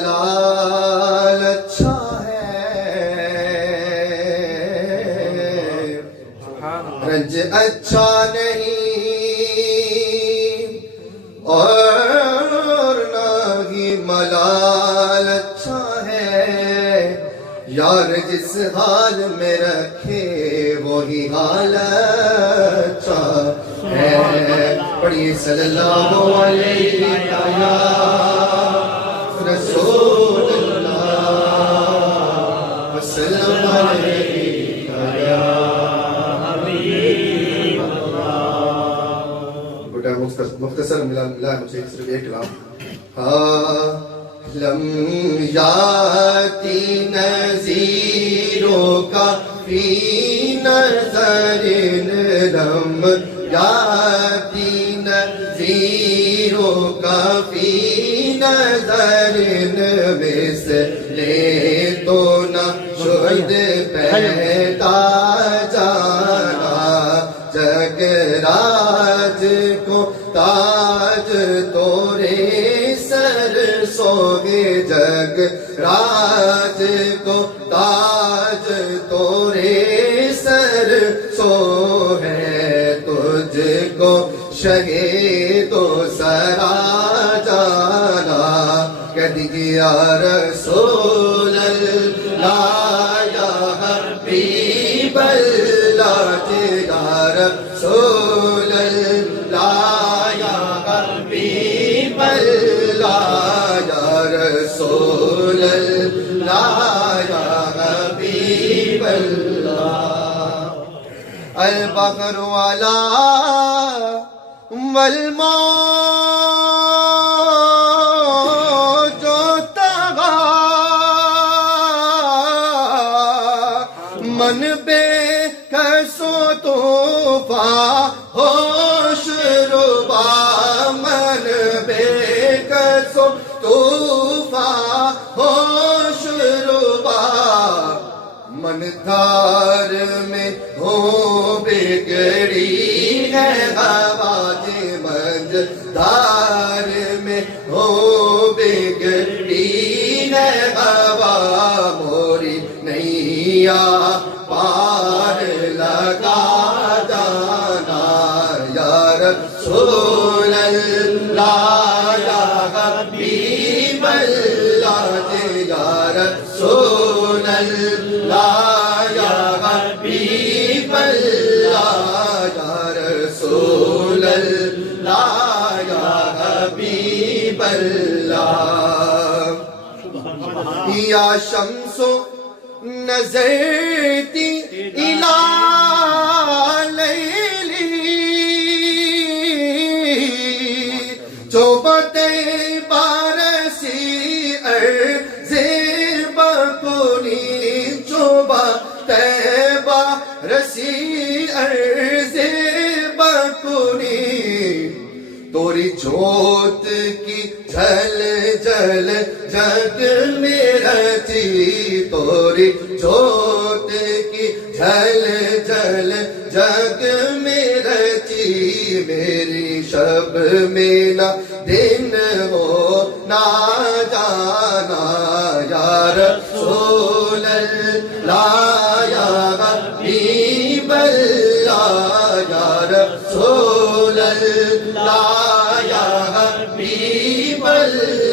ملال اچھا ہے، رنج اچھا نہیں اور نہ ہی ملال اچھا ہے، یار جس حال میں رکھے وہی حال اچھا ہے۔ پڑھیے صلی اللہ علیہ رسول اللہ وسلم علیہ یا حبیب اللہ۔ بیٹا مختصر ملا مجھے صرف ایک کلام، لم یاتی نذیروں کا فی نظر، لم یاتی نذیروں کا فی نظر، مثل تو نہ شد پیدا جانا، جگ راج کو تاج تورے سر سوگے، جگ راج کو تاج تورے سر سو ہے، تجھ کو شہید و سرا جانا، کہہ دیجیے یا رسول اللہ یا حبیب اللہ، یا رسول اللہ یا حبیب اللہ، یا رسول اللہ یا حبیب اللہ۔ البحر والا والموج طغى، من بے کس و طوفان ہوش ربا، من بے کس و طوفان ہوش ربا، من دھار میں ہو بگڑی ہے ہوا، جی منج دھار میں ہو بگڑی ہے ہوا، موری نیا پار لگا جانا، یا رسول اللہ یا حبیب اللہ، یا رسول اللہ یا حبیب اللہ، یا رسول اللہ یا حبیب اللہ۔ یا شمس نظرتی الی لیلی، چوبت بارسی عرض بکنی، چوبت بارسی عرض بکنی، توری جوت کی جھل جھل جگ میں رچی، توری جوت کی جھل جھل جگ میں رچی، میری شب میں نہ دن ہو نہ جانا، یا رسول اللہ یا حبیب اللہ، یا رسول اللہ یا حبیب اللہ۔